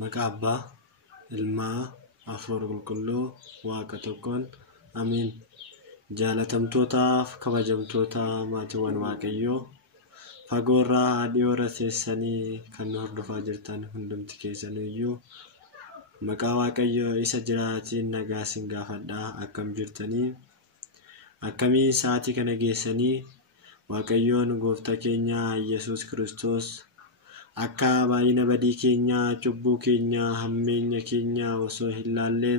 Maqaa Abbaa, Ilmaa, Hafuura Qulqulluu, Waaqa tokkoon. Amiin. Jaalatamtootaaf kabajamtoota maatiiwwan Waaqayyoo, fagoorraa dhiyoorra teessanii kan nu hordofaa jirtan hundumti keessaniyyuu maqaa Waaqayyoo isa jiraatiin nagaa isin gaafadhaa. Akkam jirtanii? Akkamii sa'aatii kana geessanii? Waaqayyoon Gooftaa keenya Yesuus Kiristoos akka baay'ina badii keenyaa, cubbuu keenyaa, hammeenya keenyaa osoo hin ilaallee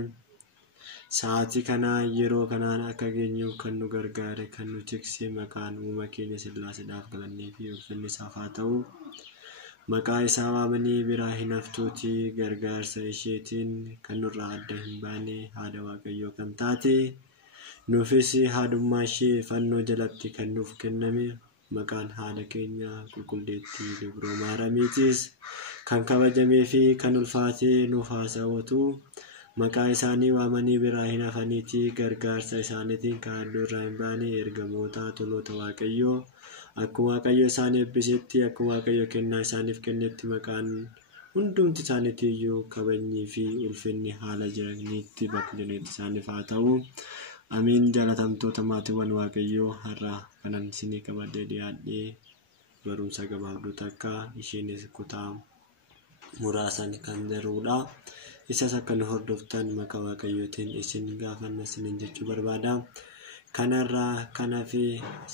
sa'aatii kana yeroo kanaan akka geenyu kan nu gargaare, kan nu tiksee maqaan uuma keenya Sillaaseedhaaf galannee fi ulfinni isaaf haa ta'u. Maqaa isaa waamanii biraa hin haftuuti, gargaarsa isheetiin kan nurraa adda hin baane haadha Waaqayyoo kan taate, nuufis haadhummaa ishee fannoo jalatti kan nuuf kenname maqaan haadha keenya qulqulleettii Dubroo Maaramiitis kan kabajamee fi kan ulfaatee nuuf haasawwatu. Maqaa isaanii waamanii biraa hin hafaniiti, gargaarsa isaaniitiin kan nurraa hin baane ergamoota toloota Waaqayyoo akkuma Waaqayyo isaan eebbisetti, akkuma Waaqayyo kennaa isaaniif kennetti maqaan hundumti isaaniitiyyuu kabajnii fi ulfinni haala jiraniitti bakka jiranitti isaaniif haa ta'u. Amiin. Jaalatamtoota maatiiwwan Waaqayyoo, har'a kanan isinii qabadhee dhiyaadhee barumsa gabaabduu takka, isheenis kutaa muraasan kan jirudha. Isas akka nu hordoftan maqaa Waaqayyootiin isin gaafanna isiniin jechuu barbaada. Kanarraa kan hafe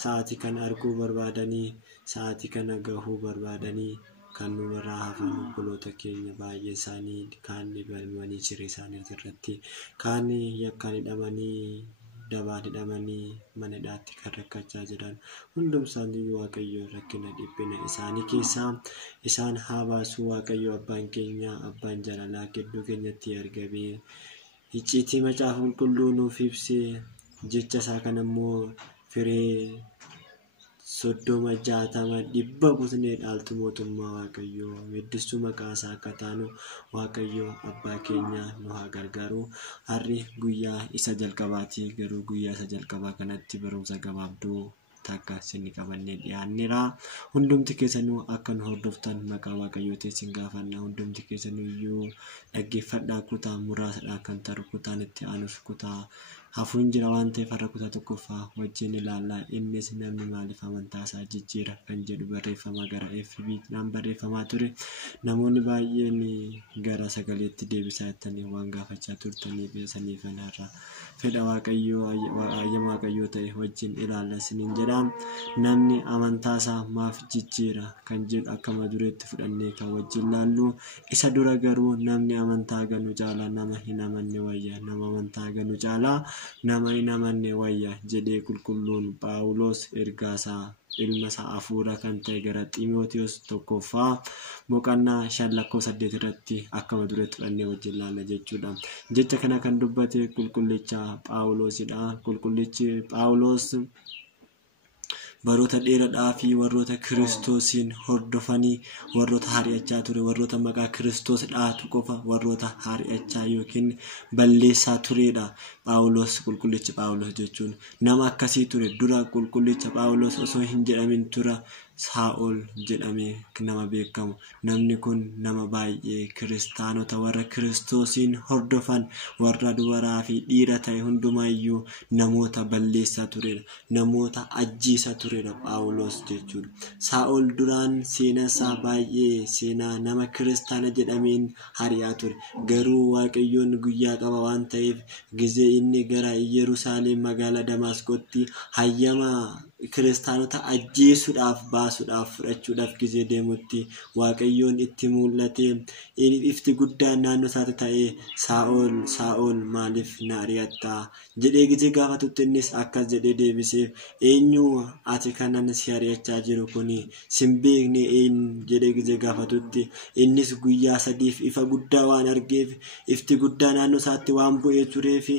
sa'aatii kana arguu barbaadanii, sa'aatii kana gahuu barbaadanii kan nurraa hafan obboloota keenya baay'ee isaanii kaan dhibamanii siree isaanii irratti, kaan yakkaan hidhamanii, dabaan hidhamanii mana hidhaatti kan rakkachaa jiran hundumsaanii Waaqayyo rakkina dhiphina isaanii keessaa isaan haa baasu. Waaqayyo abbaan keenya, abbaan jaalalaa gidduu keenyatti argamee icciitii macaafa qulqulluu nuuf ibsee jecha isaa kana immoo firee 30, 60, 100 buusnee dhaaltu mootummaa Waaqayyoo weeddistuu maqaa isaa akka taanu Waaqayyo abbaa keenya nu haa gargaaru. Har'i guyyaa isa jalqabaati, garuu guyyaa isa jalqabaa kanatti barumsa gabaabduu takka isin qabannee dhiyaanneera. Hundumti keessanuu akka nu hordoftan maqaa Waaqayyootiin isin gaafanna. Hundumti keessaniyyuu dhaggeeffadhaa. Kutaa muraasadhaan kan taru kutaan itti aanuuf kutaa hafuun jira waan ta'eef har'a kutaa tokkoffaa wajjin ilaallaa. Innis namni maaliif amantaa isaa jijjiira kan jedhu barreeffama gara FB'dhaan barreeffamaa ture. Namoonni baay'een gara sagaleetti deebisaa jettanii waan gaafachaa turtaniif saniif har'a fedha Waaqayyoo, ayyaana Waaqayyoo ta'e wajjin ilaalla isiniin jedha. Namni amantaa isaa maaf jijjiira kan jedhu akka madureetti fudhannee kan wajjin ilaallu. Isa dura garuu namni amantaa ganu caalaa nama hin amanne wayya, nama amantaa ganu caalaa nama hin amanne wayya jedhee qulqulluun Phaawulos ergaa isaa ilma isaa hafuura kan ta'e gara Xiimotewos tokkoffaa boqonnaa 5:8 irratti akka madureetti fudhannee wajjin ilaalla jechuudha. Jecha kana kan dubbate qulqullicha Phaawulosidha. Qulqullichi Phaawulos baroota dheeraadhaa fi warroota Kiristoosiin hordofanii warroota haari'achaa ture, warroota maqaa Kiristoos dhaatu qofa warroota haari'achaa yookiin balleessaa turedha. Phaawulos, qulqullicha Phaawulos jechuun nama akkasii ture. Dura qulqullicha Phaawulos osoo hin jedhamin tura Saa'ol jedhamee nama beekamu. Namni kun nama baay'ee kiristaanota warra Kiristoosiin hordofan, warra dubaraa fi dhiira ta'e hundumayyuu namoota balleessaa turedha, namoota ajjeesaa turedha Phaawulos jechuudha. Saa'ol duraan seenaa isaa baay'ee seenaa nama kiristaana jedhameen hari'aa ture. Garuu Waaqayyoon guyyaa qaba waan ta'eef gizee inni gara Yerusaalem magaalaa Damaasqootti hayyama kiristaanota ajjeesuudhaaf baasuudhaaf fudhachuudhaaf gizee deemutti Waaqayyoon itti mul'ate. Ifti guddaan naannoo isaatti ta'ee Saa'ol, Saa'ol maaliif na ari'atta jedhee gizee gaafatutti innis akkas jedhee deebiseef, eenyu ati kanan si ari'achaa jiru kuni sin beekne eenyu jedhee gizee gaafatutti innis guyyaa 3 ifa guddaa waan argeef, ifti guddaa naannoo isaatti waan bu'ee tureef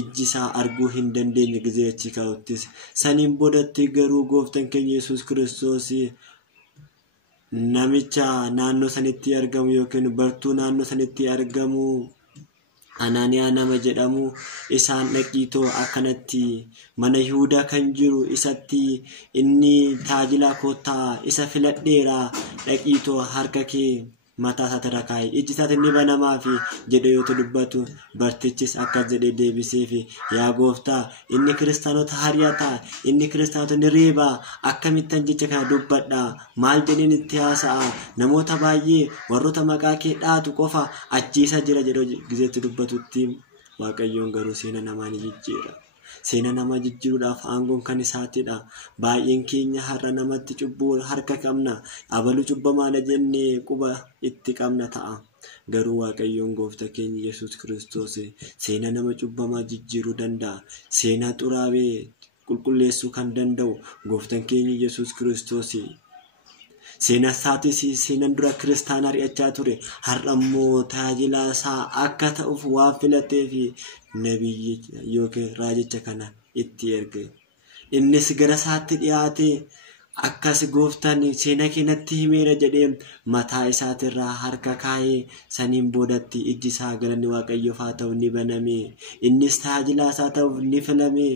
ijji isaa arguu hin dandeenye gizee achi ka'uttis. Saniin boodatti garuu Gooftaan keenya Yesuus Kiristoos namicha naannoo sanitti argamu yookiin bartuu naannoo sanitti argamu Anaaniyaa nama jedhamu isaan dhaqiitoo akkanatti mana Yihuudaa kan jiru isatti inni taajilaa kottaa isa filadheera dhaqiitoo harka kee mataa isaatiirra kaa'e iji isaatti ni banamaa fi jedhee yoo dubbatu bartichis akkas jedhee deebisee fi yaa gooftaa inni kiristaanota hari'ata inni kiristaanota ni reeba akkamittan jecha kana dubbadha maal jedheen itti haasa'a namoota baay'ee warroota maqaa kee dhaatu qofa ajjeesa jira jedhee gizeetti dubbatutti Waaqayyoon garuu seena namaa ni jijjiira. Seena nama jijjiiruudhaaf aangoon kan isaatidha. Baay'een keenya har'a namatti cubbuu harka qabna. Abalu cubbamaadha jennee quba itti qabna ta'a. Garuu Waaqayyoon gooftaa keenya Yesuus Kiristoos seena nama cubbamaa jijjiiruu danda'a. Seena xuraawee qulqulleessuu kan danda'u gooftaan keenya Yesuus Kiristoos. Seena isaatis seenan dura kiristaana ari'achaa ture. Har'a immoo tajaajila isaa akka ta'uuf waan filatee fi nabiyyi yookiin raajicha kana itti erge. Innis gara isaatti dhiyaatee akkas gooftaan seena keenatti himeera jedhee mataa isaatirraa harka kaa'ee saniin boodatti iji isaa galanni Waaqayyoof haa ta'u ni baname. Innis tajaajila isaa ta'uuf ni filame.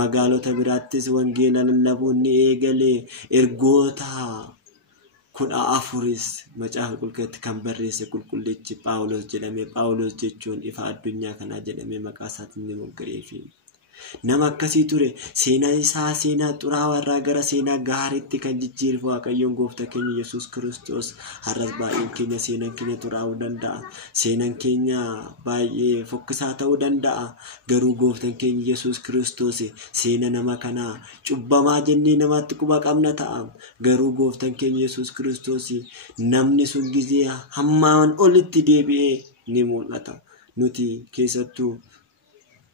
Magaalota biraattis wangeela lallabuun ni eegale. Ergoota 14 macaafa qulqulluutti kan barreesse qulqullichi Phaawulos jedhame. Phaawulos jechuun ifa addunyaa kanaa jedhamee maqaa isaatiin ni mogga'eefi. Nama akkasii ture seenaa isaa seenaa xuraawaa irraa gara seenaa gaariitti kan jijjiiru Waaqayyoon gooftaa keenya Yesuus Kiristoos. Har'as baay'een keenya seenaan keenya xuraawuu danda'a. Seenaan keenya baay'ee fokkisaa ta'uu danda'a. Garuu gooftaan keenya Yesuus Kiristoos seena nama kanaa cubbamaa jennee namatti quba qabna ta'a. Garuu gooftaan keenya Yesuus Kiristoos namni sun gizee hammaan olitti deebi'ee ni mul'ata. Nuti keessattuu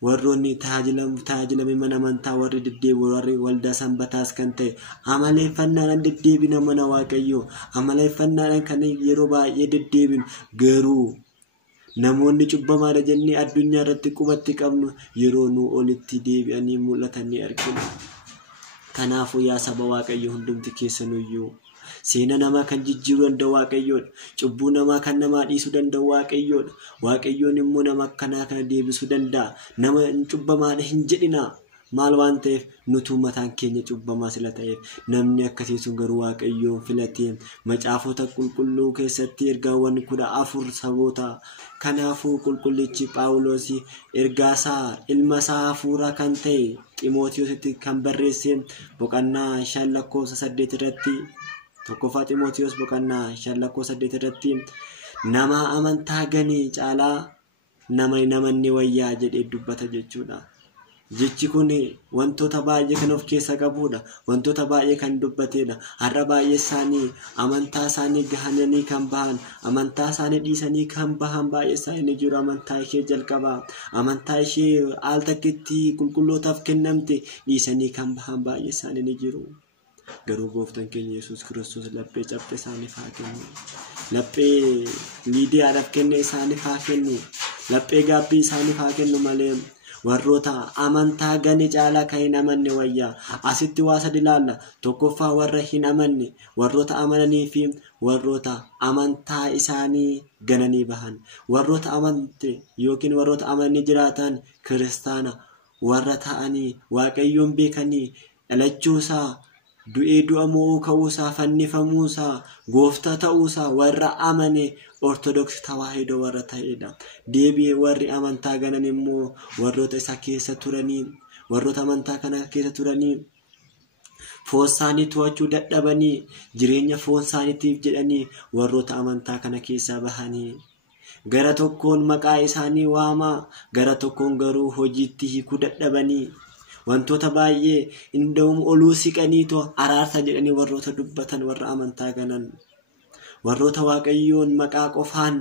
warroonni tajaajilame mana amantaa warri deddeebi'u warri waldaa sanbataas kan ta'e amaleeffannaadhaan deddeebina mana Waaqayyoo amaleeffannaadhaan kan yeroo baay'ee deddeebinu garuu namoonni cubbamaadha jennee addunyaa irratti qubatti qabnu yeroo nu olitti deebi'anii mul'atan ni argina. Kanaafuu yaa saba Waaqayyoo hundumti keessanuyyuu seena namaa kan jijjiiruu danda'u Waaqayyoodha. Cubbuu namaa kan namaa dhiisuu danda'u Waaqayyoodha. Waaqayyoon immoo nama akkanaa kana deebisuu danda'a. Nama cubbamaadha hin jedhina. Maal waan ta'eef nutu mataan keenya cubbamaa sila ta'eef namni akkasii sun garuu Waaqayyoon filatee macaafota qulqulluu keessatti ergaawwan 14 saboota. Kanaafuu qulqullichi Phaawulos ergaasaa ilma isaa hafuuraa kan ta'e Ximootiyoositti kan barreesse boqonnaa 5:8 irratti tokkoffaa Ximootiyoos boqonnaa 5:8 irratti nama amantaa ganii caalaa namanni wayyaa jedhee dubbata jechuudha. Jechi kun wantoota baay'ee kan of keessa qabudha. Wantoota baay'ee kan dubbatedha. Har'a baay'ee isaanii amantaa isaanii gahananii kan bahan, amantaa isaanii dhiisanii kan bahan baay'ee isaanii jiru. Amantaa ishee jalqabaa, amantaa ishee al takkitti qulqullootaaf kennamte dhiisanii kan bahan baay'ee isaanii ni jiru. Garuu gooftaan keenya Yesuus Kiristoos laphee cabxe isaaniif haa kennu. Laphee Liidiyaadhaaf kenne isaaniif haa kennu. Laphee gaabbii isaaniif haa kennu malee warroota amantaa gani caalaa kan hin amanne wayyaa. Asitti waa sadi ilaalla. Tokkoffaa warra hin amanne, warroota amananii fi warroota amantaa isaanii gananii bahan. Warroota amante yookiin warroota amananii jiraatan kiristaana warra ta'anii Waaqayyoon beekanii dhalachuusaa du'ee du'a mo'uu ka'uusaa fannifamuusaa gooftaa ta'uusaa warra amane ortodoksii tawaahidoo warra ta'edha. Deebi'ee warri amantaa ganan immoo warroota isa keessa turanii warroota amantaa kana keessa turanii foon isaanii to'achuu dadhabanii jireenya foon isaaniitiif jedhanii warroota amantaa kana keessaa bahanii gara tokkoon maqaa isaanii waamaa gara tokkoon garuu hojiitti hiikuu dadhabanii wantoota baay'ee inda'um oluu siqaniitoo araarsa jedhanii warroota dubbatan warra amantaa ganan warroota Waaqayyoon maqaa qofaan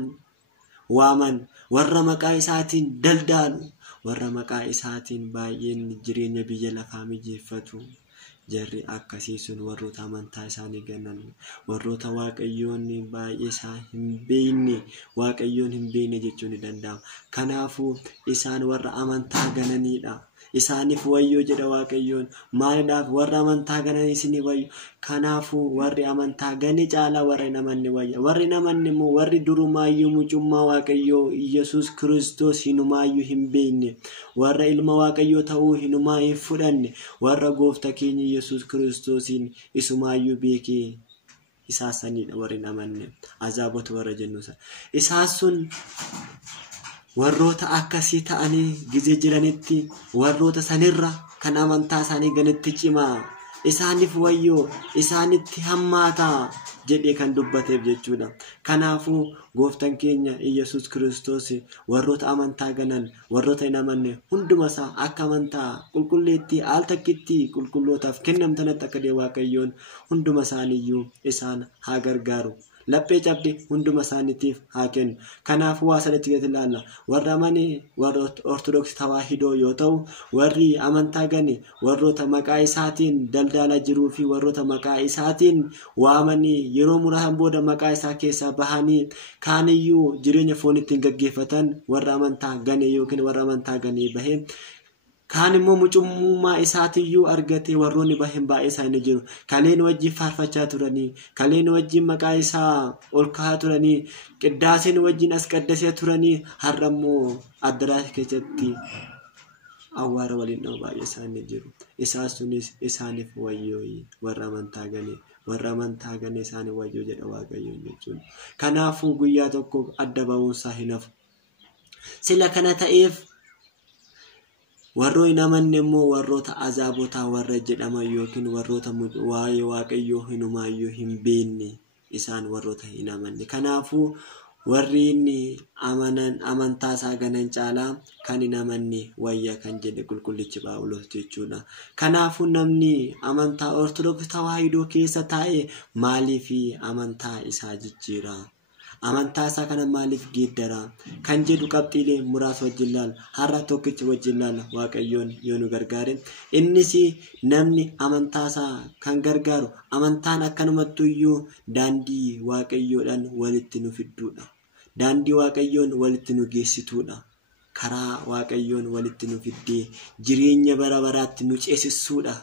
waaman warra maqaa isaatiin daldaalu warra maqaa isaatiin baay'een jireenya biyya lafaa mijeeffatu. Jarri akkasii sun warroota amantaa isaanii ganan warroota Waaqayyoon baay'ee isaa hin beekne Waaqayyoon hin beekne jechuun ni danda'ama. Kanaafuu isaan warra amantaa gananiidha. Isaaniif wayyoo jedha Waaqayyoon. Maaliidhaaf warra amantaa gananii isinii wayyo. Kanaafuu warri amantaa gani caalaa warra hin amanne wayya. Warri hin amanne immoo warri durumaayyuu mucummaa Waaqayyoo Yesuus Kiristoos hinumaayyuu hin beekne warra ilma Waaqayyoo ta'uu hinumaa hin fudhanne warra gooftaa keenya Yesuus Kiristoosiin isumaayyuu beekee isaa sanidha warri hin amanne azaabota warra jennu sana. Isaan sun warroota akkasii ta'anii gizee jiranitti warroota sanirra kan amantaa isaanii ganitti cimaa isaaniif wayyoo isaanitti hammaataa jedhee kan dubbateef jechuudha. Kanaafuu gooftaan keenya Iyesuus Kiristoos warroota amantaa ganan warroota hin amanne hundumasaa akka amantaa qulqulleetti al takkitti qulqullootaaf kennamtanatti akka Waaqayyoon hunduma isaaniiyyuu isaan haa gargaaru. Laphee cabde hunduma isaaniitiif haa kennu. Kanaafuu waa sanatti gadi ilaalla. Warra amanii warra Ortodoksii Tawaahidoo yoo ta'u, warri amantaa gane warroota maqaa isaatiin daldalaa jiruu fi warroota maqaa isaatiin waamanii yeroo muraasan booda maqaa isaa keessaa bahanii kaaniyyuu jireenya foonitti gaggeeffatan warra amantaa gane yookiin warra amantaa ganee bahee kaan immoo mucummummaa isaatiyyuu argate warroonni bahen baay'ee isaanii jiru. Kaleen wajjin faarfachaa turanii, kaleen wajjin maqaa isaa ol kaa'aa turanii, qiddaaseen wajjin as qaddasee turanii, har'a immoo addaraasha keessatti awwaara waliin dhawu baay'ee isaanii jiru. Isaan sunis isaaniif wayyoo warra amantaa gane isaaniif wayyoo jedha Waaqayyoon jechuudha. Kanaafuu guyyaa tokko adda ba'uunsaa hin hafu. Sila kana ta'eef warro hin amanne immoo warroota azaabotaa warra jedhaman yookiin warroota waa'ee Waaqayyoo hinumaayyuu hin beekne isaan warroota hin amanne. Kanaafuu warri inni amantaa isaa ganan caalaa kan hin amanne wayyaa kan jedhe qulqullichi Phaawulos jechuudha. Kanaafuu namni amantaa Ortodoksii Tawaahidoo keessa taa'e maaliif amantaa isaa jijjiira? Amantaa isaa kana maaliif geeddara kan jedhu qabxiilee muraasa wajjin laala. Har'a tokkicha wajjin laala Waaqayyoon yoo nu gargaare. Innis namni amantaa isaa kan gargaaru amantaan akkanumattuyyuu daandii Waaqayyoodhaan walitti nu fidduudha. Daandii Waaqayyoon walitti nu geessituudha. Karaa Waaqayyoon walitti nu fiddee jireenya bara baraatti nu ceesisuudha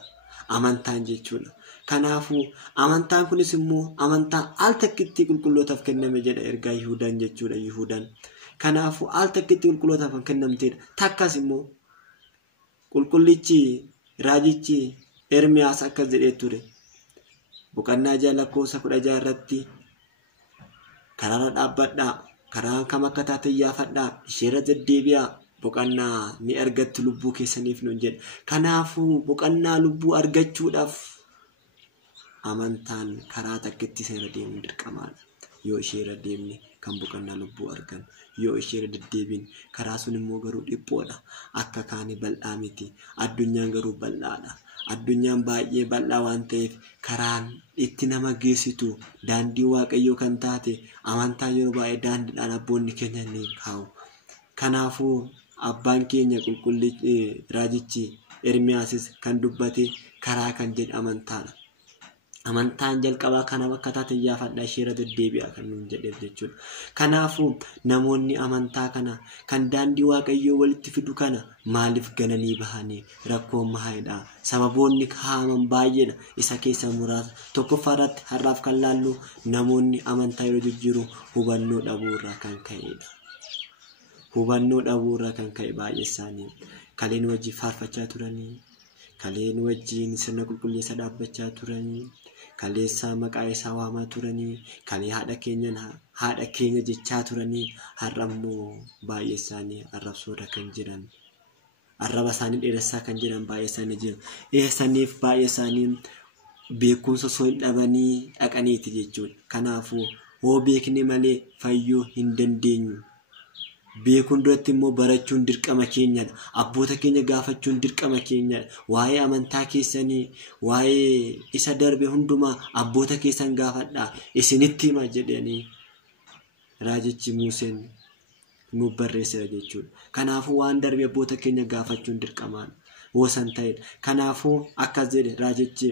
amantaan jechuudha. Kanaafuu amantaan kunis immoo amantaa al takkitti qulqullootaaf kenname jedha ergaa Yihuudaan jechuudha. Yihuudaan kanaafuu al takkitti qulqullootaaf kan kennamtedha. Takkas immoo qulqullichi raajichi Ermiyaas akkas jedhee ture. Boqonnaa 6:16 irratti karaarra dhaabbadhaa, karaa kam akka taate yaafadhaa, isheerra deddeebi'aa, boqonnaa ni argattu lubbuu keessaniif nuun jedha. Kanaafuu boqonnaa lubbuu argachuudhaaf amantaan karaa takkitti seera deemuun dirqamaadha. Yoo isheerra deemne kan boqonnaa lubbuu argan, yoo isheerra deddeebine karaa sun immoo garuu dhiphoodha. Akka kaanii bal'aa miti. Addunyaan garuu bal'aadha. Addunyaan baay'ee bal'aa waan ta'eef karaan itti nama geessitu daandii Waaqayyoo kan taate amantaa yeroo baay'ee daandiidhaan abboonni keenya ni kaa'u. Kanaafuu abbaan keenya qulqullichi raajichi Ermiyaasis kan dubbate karaa kan jedhu amantaadha. Amantaan jalqabaa kana akka taate yaafadhaa, isheerra deddeebi'aa kan nuun jedheef jechuudha. Kanaafuu namoonni amantaa kana kan daandii Waaqayyoo walitti fidu kana maaliif gananii bahanii rakkoon mahaadha? Sababoonni kaaman baay'eedha. Isa keessa muraasa tokkoffaa irratti har'aaf kan laallu namoonni amantaa yeroo jijjiiru hubannoo dhabuurraa kan ka'edha. Hubannoo dhabuurraa kan ka'e baay'ee isaanii kaleen wajjin faarfachaa turanii, kaleen wajjin sirna qulqulleessa dhaabbachaa turanii, kaleessaa maqaa isaa waamaa turanii, kalee haadha keenya jechaa turanii, har'a immoo baay'ee isaanii arrabsoodha kan jiran. Arraba isaanii dheeressaa kan jiran baay'ee isaanii jiru. Eessaniif baay'ee isaanii beekumsa osoo hin dhabanii dhaqaniiti jechuudha. Kanaafuu hoo beekne malee fayyuu hin dandeenyu. Beekuun duratti immoo barachuun dirqama keenyadha. Abboota keenya gaafachuun dirqama keenyadha. Waa'ee amantaa keessanii, waa'ee isa darbe hundumaa abboota keessan gaafadhaa, isinitti hima jedhanii raajichi Museen nuuf barreesseera jechuudha. Kanaafuu waan darbe abboota keenya gaafachuun dirqamaan hoosan ta'edha. Kanaafuu akkas jedhe raajichi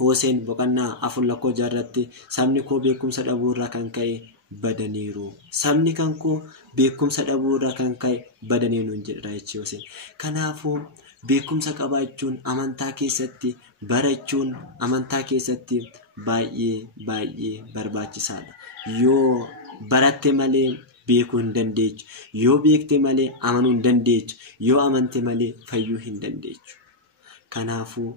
Hoseen boqonnaa 4:6 irratti sabni koo beekumsa dhabuurraa kan ka'e badaniiru. Sabni kan koo beekumsa dhabuurraa kan ka'e badaniiru jedha raajichi Hoseen. Kanaafuu beekumsa qabaachuun amantaa keessatti, barachuun amantaa keessatti baay'ee barbaachisaadha. Yoo baratte malee beekuu hin dandeechu, yoo beekte malee amanuu hin dandeechu, yoo amante malee fayyuu hin dandeechu. Kanaafuu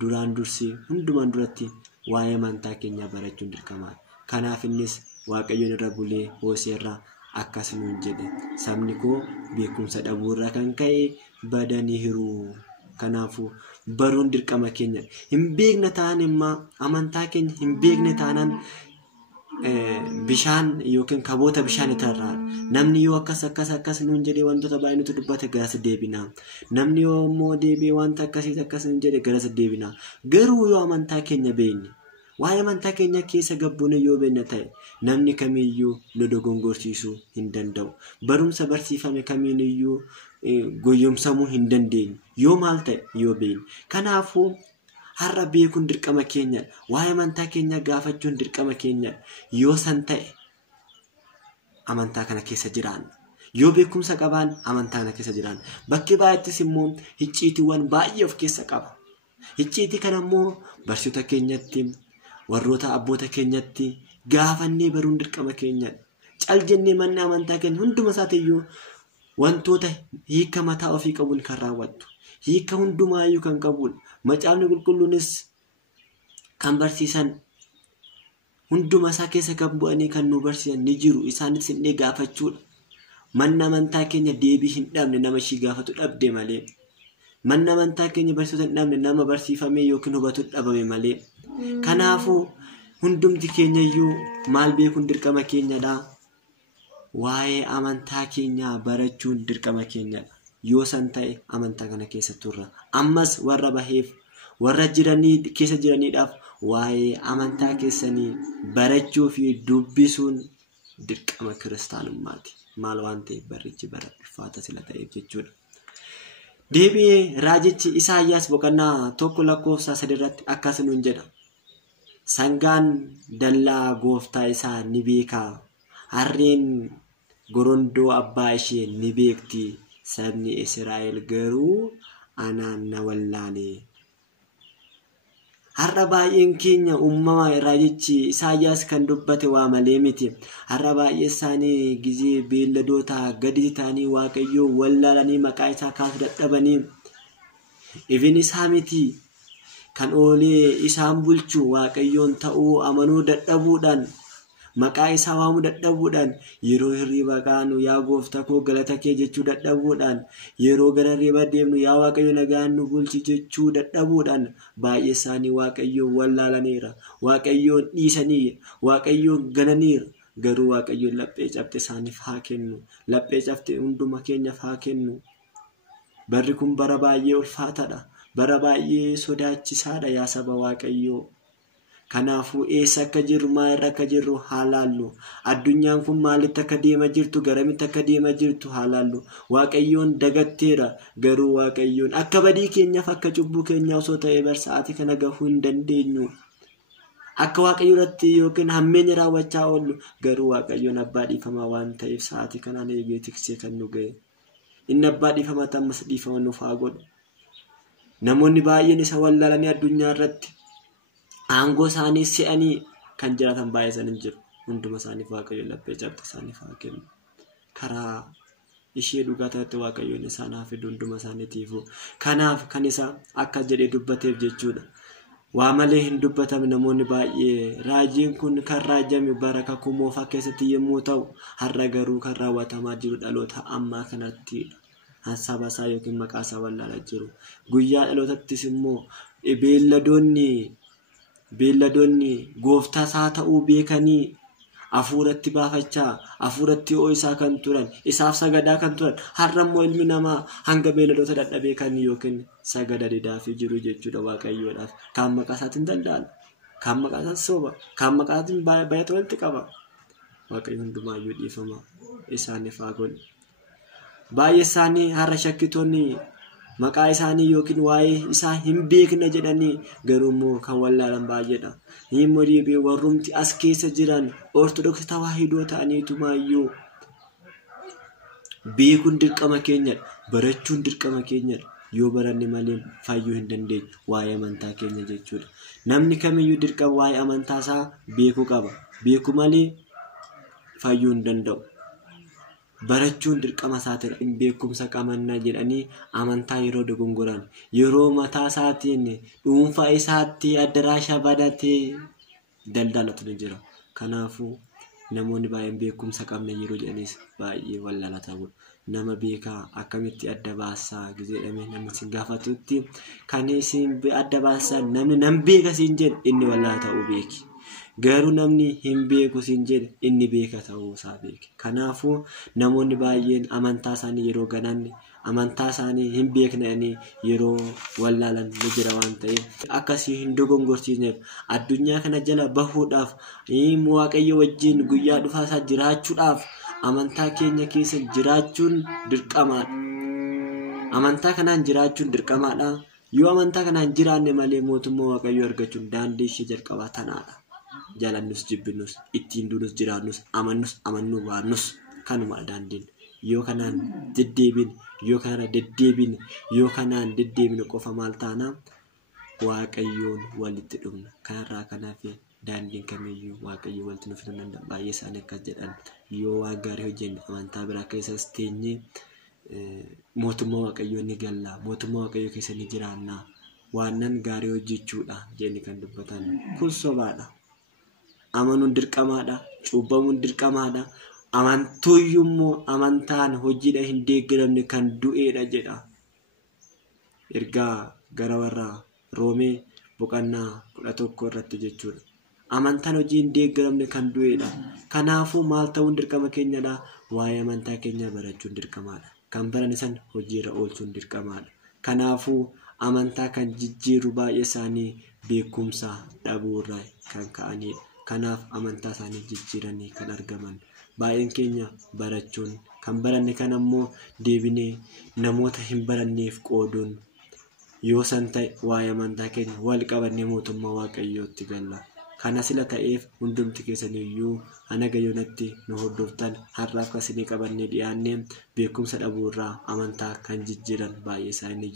duraan dursee hundumaan duratti waa'ee amantaa keenyaa barachuun dirqama. Kanaaf innis Waaqayyoon irra bulee Hooseerraa akkas nuun jedhe, sabni koo beekumsa dhabuurraa kan ka'e badaniiru. Kanaafuu baruun dirqama keenya. Hin beekne taanaan immoo amantaa keenya hin beekne taanaan bishaan yookiin kaboota bishaan irraa namni yoo akkas nuun jedhee wantoota baay'ee nuti dubbate garas deebina. Namni yoo immoo deebi'ee wanta akkas nuun jedhe garas deebina. Garuu yoo amantaa keenya beekne, waa'ee amantaa keenya keessa gabbuun yoo beekne ta'e namni kamiyyuu nu dogongorsiisuu hin danda'u. Barumsa barsiifame kamiiniyyuu goyyomsamuu hin dandeenyu. Yoo maal ta'e yoo beekne. Kanaafuu har'a beekuun dirqama keenya. Waa'ee amantaa keenya gaafachuun dirqama keenya. Yoo san ta'e amantaa kana keessa jiraanna. Yoo beekumsa qabaan amantaa kana keessa jiraanna. Bakki baay'attis immoo icciitiiwwan baay'ee of keessa qaba. Icciitii kana immoo barsiisota keenyatti, warroota abboota keenyatti gaafannee baruun dirqama keenya. Cal jennee manni amantaa keenya hunduma isaatiiyyuu wantoota hiika mataa ofii qabuun kan raawwattu. Hiika hundumaayyuu kan qabuudha. Macaafni qulqulluunis kan barsiisan hunduma isaa keessa kan bu'anii kan nu barsiisan ni jiru. Isaanis hin gaafachuudha. Manni amantaa keenya deebii hin dhabne nama ishii gaafatu dhabde malee. Manni amantaa keenya barsiisota hin dhabne nama barsiifamee yookiin hubatu dhabame malee. Kanaafuu hundumti keenyayyuu maal beekuun dirqama keenyadha. Waa'ee amantaa keenyaa barachuun dirqama keenyadha. Yoo san ta'e amantaa kana keessa turra. Ammas warra baheef, warra keessa jiraniidhaaf waa'ee amantaa keessanii barachuu fi dubbisuun dirqama kiristaanummaati. Maal waan ta'eef barrichi bara ulfaata sila ta'eef jechuudha. Deebi'ee raajichi Isaayyaas boqonnaa 1:3 irratti akkas nuun jedha. Sangaan dallaa gooftaa isaa ni beekaa. Harreen gorondoo abbaa ishee ni beekti. Sabni Israa'el garuu anaan na wallaale. Har'a baay'een keenya uumama raajichi Isaayyaas kan dubbate waa malee miti. Har'a baay'ee isaanii gizee beelladoota gadi ta'anii Waaqayyoo wallaalanii maqaa isaa kaasuu dadhabanii. Ifin isaa miti kan oolee isaan bulchu Waaqayyoon ta'uu amanuu dadhabuudhaan, maqaa isaa waamuu dadhabuudhaan, yeroo hirriba kaanu yaa gooftaa koo galata kee jechuu dadhabuudhaan, yeroo gara hirriba deemnu yaa Waaqayyo nagaan nu bulchi jechuu dadhabuudhaan baay'ee isaanii Waaqayyoon wallaalaniira. Waaqayyoon dhiisaniira. Waaqayyoon gananiira. Garuu Waaqayyoon laphee cabte isaaniif haa kennu. Laphee cabte hunduma keenyaaf haa kennu. Barri kun bara baay'ee ulfaataadha. Bara baay'ee sodaachisaadha yaa saba Waaqayyoo. Kanaafuu eessa akka jirru, maal irra akka jirru haa laallu. Addunyaan kun maalitti akka deemaa jirtu, garamitti akka deemaa jirtu haa laallu. Waaqayyoon dagatteera. Garuu Waaqayyoon akka badii keenyaaf, akka cubbuu keenyaa osoo ta'ee barsa'aatii kana gahuu hin dandeenyu. Akka Waaqayyo irratti yookiin hammeenya raawwachaa oollu. Garuu Waaqayyoon abbaa dhiifamaa waan ta'eef sa'aatii kanaan eegee tiksee kan nu ga'e. Inni abbaa dhiifamaa ammas dhiifama nuuf haa godhu. Namoonni baay'een isa wallaalanii addunyaa irratti aangoo isaanii se'anii kan jiraatan baay'ee isaanii jiru. Hunduma isaaniif Waaqayyoon laphee cabte isaaniif haa kennu. Karaa ishee dhugaa ta'etti Waaqayyoon isaan haa fidu hunduma isaaniitiifuu. Kanaaf kan isa akkas jedhee dubbateef jechuudha. Waa malee hin dubbatame namoonni baay'ee. Raajiin kun kan raajame bara kakuu moofaa keessatti yommuu ta'u, har'a garuu kan raawwatamaa jiru dhaloota ammaa kanatti saba isaa yookiin maqaa isaa wallaalaa jiru. Guyyaa dhalootattis immoo beelladoonni gooftaa isaa ta'uu beekanii hafuuratti baafachaa, hafuuratti ho'isaa kan turan, isaaf sagadaa kan turan, har'a immoo ilmi namaa hanga beelladoota dadhabee kan yookiin sagada didaafii jiru jechuudha Waaqayyoodhaaf. Kaan maqaa isaatiin daldala, kaan maqaa isaatiin soba, kaan maqaa isaatiin baay'ata walitti qaba. Waaqayyo hundumaayyuu dhiifama isaaniif haa godhu. Baay'ee isaanii har'a shakkitoonni maqaa isaanii yookiin waa'ee isaa hin beekne jedhanii garuu immoo kan wallaalan baay'eedha. Immoo deebi'ee warrumti as keessa jiran Ortodoksii tawaahidoo ta'aniitumaayyuu beekuun dirqama keenyadha. Barachuun dirqama keenyadha. Yoo baranne malee fayyuu hin dandeenyu waa'ee amantaa keenya jechuudha. Namni kamiyyuu dirqama waa'ee amantaa isaa beekuu qaba. Beekuu malee fayyuu hin danda'u. barachuun dirqama isaatiin hin beekumsa qabanna jedhanii amantaa yeroo dogongoran yeroo mataa isaatiin dhuunfaa isaatti addaraasha banatee daldalatu ni jira. Kanaafuu namoonni baay'een beekumsa qabna yeroo jedhanis baay'ee wallaalatamu. Nama beekaa akkamitti adda baasaa jedhamee namni sin gaafatutti kan isin adda baasaa namni nan beeka sin jedhe inni wallaalaa ta'uu beeki. Garuu namni hin beeku sin jedhe inni beeka ta'uu isaa beeki. Kanaafuu namoonni baay'een amantaa isaanii yeroo gananne amantaa isaanii hin beekne yeroo wallaalan ni jira waan ta'eef akkasii hin dogongorsiisneef addunyaa kana jala bahuudhaaf Waaqayyo wajjin guyyaa dhufaa isaa jiraachuudhaaf amantaa keenya keessa jiraachuun dirqamaadha. Amantaa kanaan jiraachuun dirqamaadha. Yoo amantaa kanaan jiraanne malee mootummaa Waaqayyoo argachuun daandii ishee jalqabaa tanaadha. Jaalannus jibbinus ittiin duunus jiraannus amannus amannuu baannus kanuma daandiin. Yoo kanaan deddeebin yoo kanaan deddeebin yoo kanaan deddeebin qofa maal taana Waaqayyoon walitti dhufna. Kanarraa kanaaf daandiin kamiyyuu Waaqayyo walitti nuuf hin danda'a. Baay'ee isaanii akkas jedhan yoo waan gaarii hojjenne amantaa biraa keessas teenye mootummaa Waaqayyoo ni galla. Mootummaa Waaqayyoo keessa ni jiraanna. Waan gaarii hojjechuudha jenni kan dubbatan kun sobaadha. Amanuun dirqamaadha. Cuubbamuun dirqamaadha. Amantuuyyummoo amantaan hojiidha hin deeggaramne kan du'eedha jedha. Ergaa gara warra Roomee boqonnaa 11 irratti jechuudha. Amantaan hojii hin deeggaramne kan du'eedha. Kanaafuu maal ta'uun dirqama keenyadha? Waa'ee amantaa keenya barachuun dirqamaadha. Kan baran san hojiirra oolchuun dirqamaadha. Kanaafuu amantaa kan jijjiiru baay'ee isaanii beekumsa dhabuurraa kan ka'anidha. Kanaaf amantaa isaanii jijjiiranii kan argaman baay'een keenya barachuun kan baranne kan ammoo deebinee namoota hin baranneef qooduun yoo san ta'e waa'ee amantaa keenya wal qabannee mootummaa Waaqayyootti galla. Kana sila ta'eef hundumti keessaniyyuu ana gayyoonatti nu hordoftan har'aaf kasinii qabannee dhiyaannee beekumsa dhabuurraa amantaa kan jijjiiran baay'ee isaanii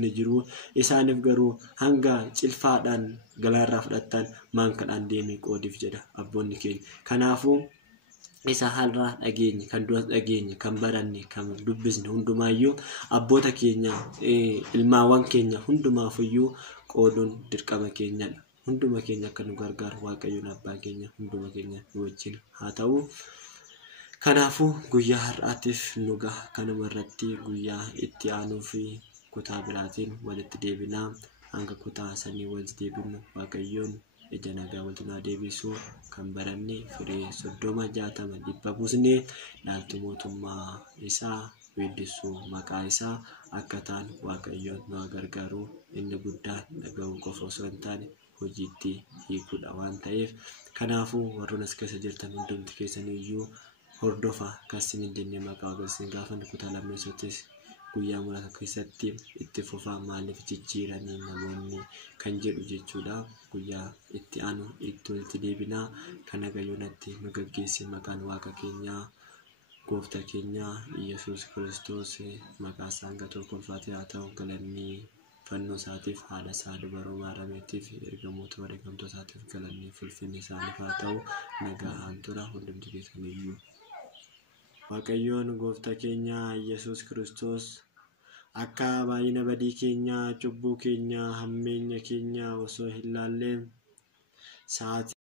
ni jiru. Isaaniif garuu hanga cilfaadhaan galaarraa fudhattan maankadhaan deemee qoodiif jedha abboonni keenya. Kanaafuu isa har'aa dhageenye kan duras dhageenye kan baranne kan dubbisne hundumaayyuu abboota keenya ilmaawwan keenya hundumaafiyyuu qooduun dirqama keenyadha. Hunduma keenya akka nu gargaaru Waaqayyoon abbaan keenya hunduma keenya nu wajjin haa ta'u. Kanaafuu guyyaa har'aatiif nu gaha kanuma irratti guyyaa itti aanuu fi kutaa biraatiin walitti deebinaa. Hanga kutaa sanii walitti deebinu Waaqayyoon ija nagaa walitti nu deebisu kan baranne firee 30 60 100 buusnee dhaaltu mootummaa isaa weeddisuu maqaa isaa akka ta'an Waaqayyoon nu gargaaru. Inni guddaan dhaga'uu qofa osoo hin taane hojiitti hiikuudha waan ta'eef kanaafuu warroon as keessa jirtan hundumti keessaniyyuu hordofa akkasiin hin jenne maqaa Waaqayyoon gaafanne kutaa lammeessottis guyyaa muraasa keessatti itti fufaa maaliif jijjiiranii namoonni kan jedhu jechuudha. Guyyaa itti aanu itti walitti deebinaa kana gayyoonatti nu gaggeesse maqaan Waaqa keenyaa gooftaa keenya Yesuus Kiristoos maqaa isaan gatoo kolfaatee haa ta'u. Galanni fannoo isaatiif haadha isaa dubaroo maarameetiif ergamoota wareegamtoota isaatiif galanni fulfinni isaaniif haa ta'u. Nagaan tura hundumti keessaniyyuu. Waaqayyoon gooftaa keenya Yesuus Kiristoos akka baay'ina badii keenya cubbuu keenya hammeenya keenya osoo hin laalleen sa'aatii